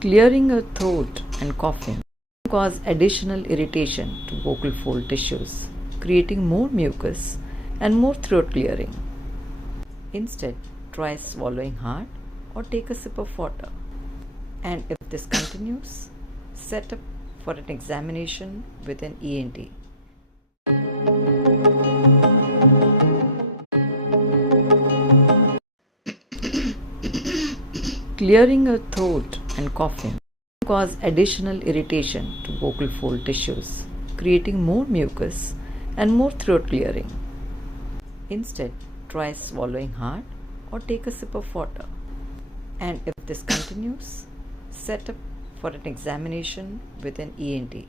Clearing your throat and coughing can cause additional irritation to vocal fold tissues, creating more mucus and more throat clearing. Instead, try swallowing hard or take a sip of water. And if this continues, set up for an examination with an ENT. Clearing your throat and coughing can cause additional irritation to vocal fold tissues, creating more mucus and more throat clearing. Instead, try swallowing hard or take a sip of water. And if this continues, set up for an examination with an ENT.